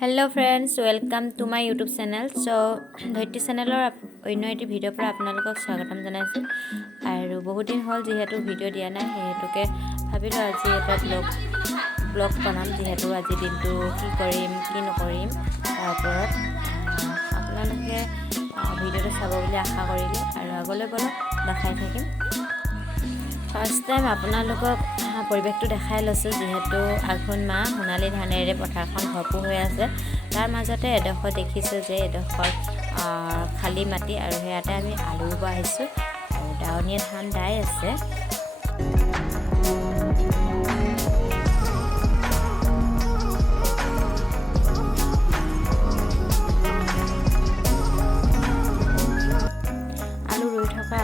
Hello friends welcome to my YouTube channel so Dhairya चैनलर अन्य eighty भिडिओर पर आपनालोকক स्वागतम जनाइছো और बहुत दिन हल जेहेतु भिडिओ दिया ना हेतुके भाबिलो आज एटा ब्लग बनाम जेहेतु आज दिनটো কি কৰিম কি নকৰিম তাৰ ওপৰত আপোনালোকে ভিডিওটো চাব বুলি আশা কৰিলো আৰু আগলৈ বলক দেখাই থাকিম। ফাৰ্ষ্ট টাইম আপোনালোকক পৰিৱেশটো দেখাই লৈছোঁ যেহেতু আঘোণ মাহ সোণালী ধানেৰে পথাৰখন ভৰপূৰ হৈ আছে। তাৰ মাজতে এডোখৰ দেখিছোঁ যে এডোখৰ খালী মাটি আৰু সেয়াতে আমি আলু ৰুব আহিছোঁ আৰু ডাৱনীয়ে ধান দাই আছে।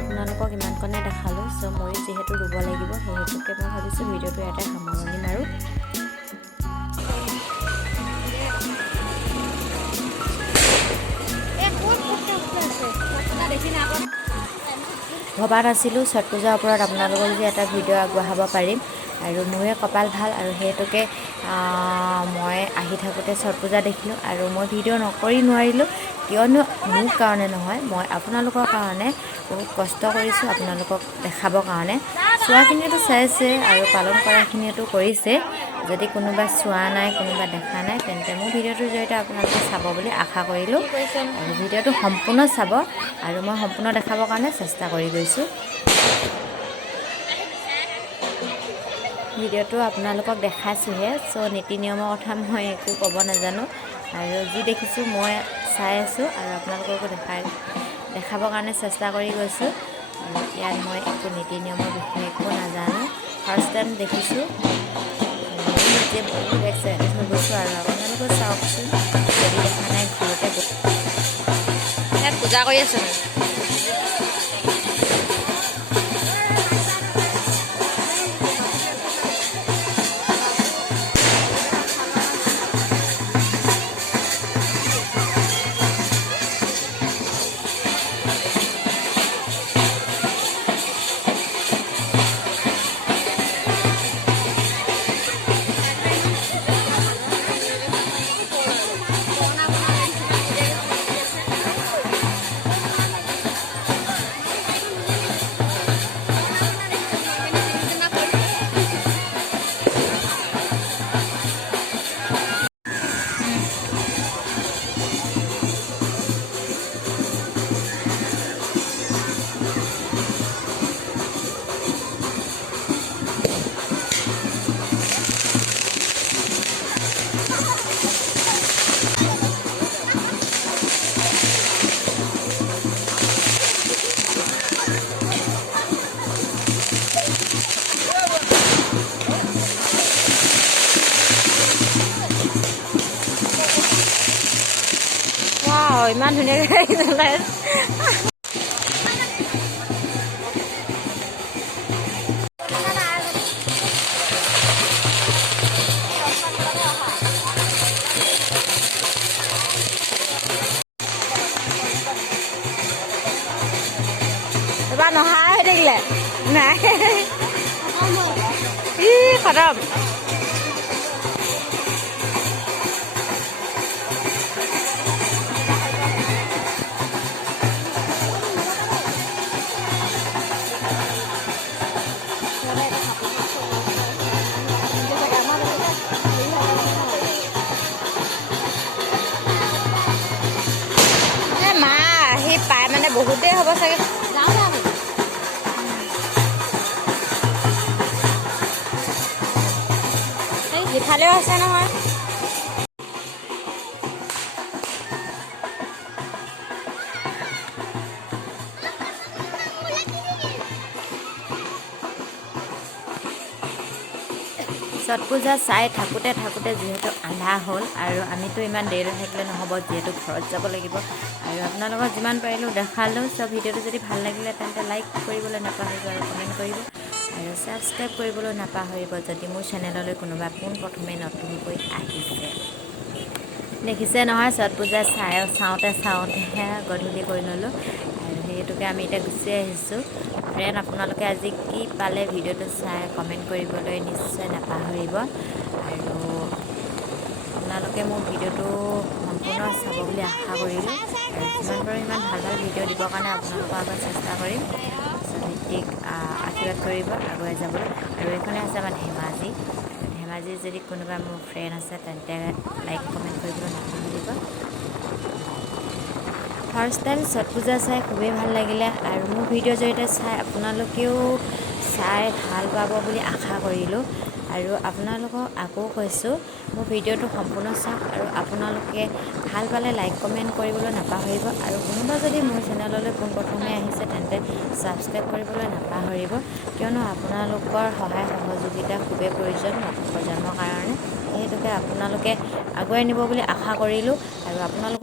আপোনালোকক ইমানকণে দেখালোঁ সো মই যেহেতু ৰুব লাগিব সেই হেতুকে মই ভাবিছোঁ ভিডিওটো ইয়াতে সামৰণি মাৰোঁ। ভবা নাছিলোঁ ছট পূজাৰ ওপৰত আপোনালোকক যে এটা ভিডিঅ' আগবঢ়াব পাৰিম আৰু মোৰে কপাল ভাল আৰু সেইটোকে মই আহি থাকোঁতে ছট পূজা দেখিলোঁ আৰু মই ভিডিঅ' নকৰি নোৱাৰিলোঁ কিয়নো মোৰ কাৰণে নহয় মই আপোনালোকৰ কাৰণে বহুত কষ্ট কৰিছোঁ আপোনালোকক দেখাবৰ কাৰণে। চোৱাখিনিয়েতো চাইছে আৰু পালন কৰাখিনিয়েতো কৰিছে, যদি কোনোবা চোৱা নাই কোনোবা দেখা নাই তেন্তে মোৰ ভিডিঅ'টোৰ জৰিয়তে আপোনালোকে চাব বুলি আশা কৰিলোঁ আৰু ভিডিঅ'টো সম্পূৰ্ণ চাব আৰু মই সম্পূৰ্ণ দেখাবৰ কাৰণে চেষ্টা কৰি গৈছোঁ। ভিডিঅ'টো আপোনালোকক দেখাইছোঁহে সো নীতি নিয়মৰ কথা মই একো ক'ব নাজানো আৰু যি দেখিছোঁ মই চাই আছোঁ আৰু আপোনালোককো দেখাবৰ কাৰণে চেষ্টা কৰি গৈছোঁ। ইয়াত মই একো নীতি নিয়মৰ বিষয়ে একো নাজানো, ফাৰ্ষ্ট টাইম দেখিছোঁ নিজে বহুত এক্সাইটেড হৈ গৈছোঁ আৰু আপোনালোকে চাওকচোন যদি দেখা নাই ঘৰতে ইয়াত পূজা কৰি আছোঁ। ইমান ধুনীয়াকৈ চলাই এবাৰ নহা হৈ থাকিলে নাই খতম। পাই মানে বহুতেই হ'ব চাগে, ইফালেও আছে নহয়। ছট পূজা চাই থাকোঁতে যিহেতু আন্ধা হ'ল আৰু আমিতো ইমান দেৰিলৈ থাকিলে নহ'ব যিহেতু ঘৰত যাব লাগিব আৰু আপোনালোকক যিমান পাৰিলোঁ দেখালোঁ। সব ভিডিঅ'টো যদি ভাল লাগিলে তেন্তে লাইক কৰিবলৈ নাপাহৰিব আৰু কমেণ্ট কৰিব আৰু ছাবস্ক্ৰাইব কৰিবলৈ নাপাহৰিব যদি মোৰ চেনেললৈ কোনোবা পোনপ্ৰথমে নতুনকৈ আহিছে। দেখিছে নহয় ছট পূজা চাওঁতেহে গধূলি কৰি ল'লোঁ আৰু সেইটোকে আমি এতিয়া গুচি আহিছোঁ। ফ্ৰেণ্ড আপোনালোকে আজি কি পালে ভিডিঅ'টো চাই কমেণ্ট কৰিবলৈ নিশ্চয় নাপাহৰিব আৰু আপোনালোকে আপোনালোকে মোৰ ভিডিঅ'টো সম্পূৰ্ণ চাব বুলি আশা কৰিলোঁ। আৰু যিমান পাৰোঁ সিমান ভাল ভাল ভিডিঅ' দিবৰ কাৰণে আপোনালোকৰ আগত চেষ্টা কৰিম। ভিত্তিক আশীৰ্বাদ কৰিব আগুৱাই যাবলৈ। আৰু এইখনে আছে আমাৰ ধেমাজি। ধেমাজিৰ যদি কোনোবা মোৰ ফ্ৰেণ্ড আছে তেন্তে লাইক কমেণ্ট কৰিবলৈ নাপাহৰিব। ফাৰ্ষ্ট টাইম ছট পূজা চাই খুবেই ভাল লাগিলে আৰু মোৰ ভিডিঅ'ৰ জৰিয়তে চাই আপোনালোকেও চাই ভাল পাব বুলি আশা কৰিলোঁ। আৰু আপোনালোকক আকৌ কৈছোঁ মোৰ ভিডিঅ'টো সম্পূৰ্ণ চাওক আৰু আপোনালোকে ভাল পালে লাইক কমেণ্ট কৰিবলৈ নাপাহৰিব। আৰু কোনোবা যদি মোৰ চেনেললৈ পোনপ্ৰথমে আহিছে তেন্তে ছাবস্ক্ৰাইব কৰিবলৈ নাপাহৰিব, কিয়নো আপোনালোকৰ সহায় সহযোগিতা খুবেই প্ৰয়োজন নতুন প্ৰজন্মৰ কাৰণে। সেইহেতুকে আপোনালোকে আগুৱাই নিব বুলি আশা কৰিলোঁ আৰু আপোনালোক